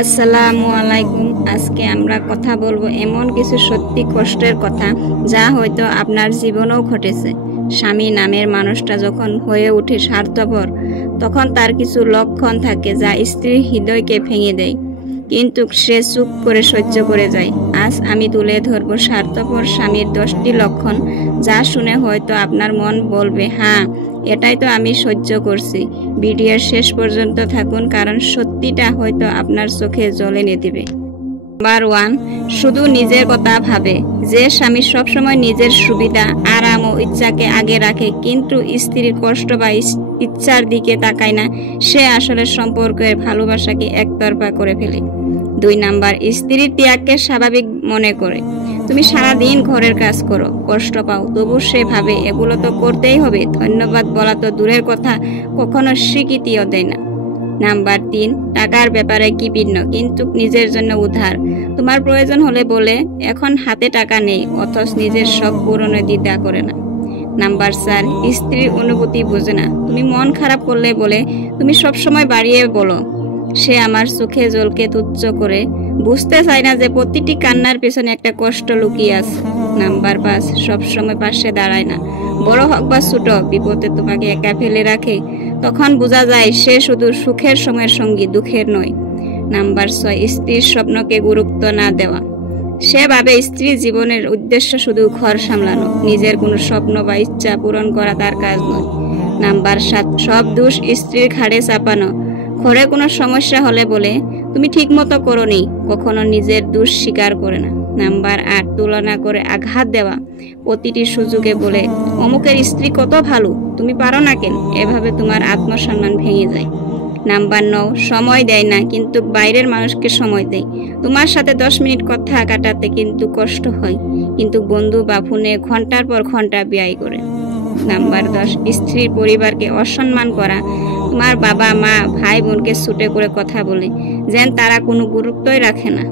আসসালামু আলাইকুম। আজকে আমরা কথা বলবো এমন কিছু সত্যি কষ্টের কথা যা হয়তো আপনার জীবনেও ঘটেছে। স্বামী নামের মানুষটা যখন হয়ে ওঠে স্বার্থপর, তখন তার কিছু লক্ষণ থাকে যা স্ত্রীর হৃদয়কে ভেঙে দেয়, কিন্তু সে চুপ করে সহ্য করে যায়। আজ আমি তুলে ধরবো স্বার্থপর স্বামীর 10টি লক্ষণ, যা শুনে হয়তো আপনার মন বলবে, হ্যাঁ, এটাই তো আমি সহ্য করছি। ভিডিওর শেষ পর্যন্ত থাকুন, কারণ সত্যিটা হয়তো আপনার চোখে জল এনে দিবে। নাম্বার 1, শুধু নিজের কথা ভাবে। যে স্বামী সবসময় নিজের সুবিধা, আরাম ও ইচ্ছাকে আগে রাখে, কিন্তু স্ত্রীর কষ্ট বা ইচ্ছার দিকে তাকায় না, সে আসলে সম্পর্কের ভালোবাসাকে একতরফা করে ফেলে। 2 নাম্বার, স্ত্রীর ত্যাগকে স্বাভাবিক মনে করে। তুমি সারাদিন ঘরের কাজ করো, কষ্ট পাও, তবু সে ভাবে এগুলো তো করতেই হবে, ধন্যবাদ বলা তো দূরের কথা, কখনো স্বীকৃতিও দেয় না। নাম্বার 3, টাকার ব্যাপারে কি ভিন্ন, কিন্তু নিজের জন্য উধার। তোমার প্রয়োজন হলে বলে এখন হাতে টাকা নেই, অথচ নিজের শখ পূরণে দ্বিধা করে না। নাম্বার 4, স্ত্রীর অনুভূতি বোঝে না। তুমি মন খারাপ করলে বলে তুমি সবসময় বাড়িয়ে বলো, সে আমার চোখে জলকে তুচ্ছ করে, বুঝতে চায় না যে প্রতিটি কান্নার পেছনে একটা কষ্ট লুকিয়ে আছে। নাম্বার 5, সবসময় পাশে দাঁড়ায় না। বড় হোক বা ছোট, বিপদে তোমাকে একা ফেলে রাখে, তখন বোঝা যায় সে শুধু সুখের সময়ের সঙ্গী, দুঃখের নয়। নাম্বার 6, স্ত্রীর স্বপ্নকে গুরুত্ব না দেওয়া। সে ভাবে স্ত্রীর জীবনের উদ্দেশ্য শুধু ঘর সামলানো, নিজের কোনো স্বপ্ন বা ইচ্ছা পূরণ করা তার কাজ নয়। নাম্বার 7, সব দোষ স্ত্রীর ঘাড়ে চাপানো। ঘরে কোনো সমস্যা হলে বলে তুমি ঠিক মতো করোনি, কখনো নিজের দোষ স্বীকার করে না। নাম্বার 8, তুলনা করে আঘাত দেওয়া। প্রতিটি সুযোগে বলে অমুকের স্ত্রী কত ভালো, তুমি পারো না কেন, এভাবে তোমার আত্মসম্মান ভেঙে যায়। নাম্বার 9, সময় দেয় না, কিন্তু বাইরের মানুষকে সময় দেয়। তোমার সাথে 10 মিনিট কথা কাটাতে কিন্তু কষ্ট হয়, কিন্তু বন্ধু বা ফোনে ঘন্টার পর ঘন্টা ব্যয় করে। নাম্বার 10, স্ত্রীর পরিবারকে অসম্মান করা। তোমার বাবা মা ভাই বোনকে ছুটে করে কথা বলে, যেন তারা কোনো গুরুত্বই রাখে না।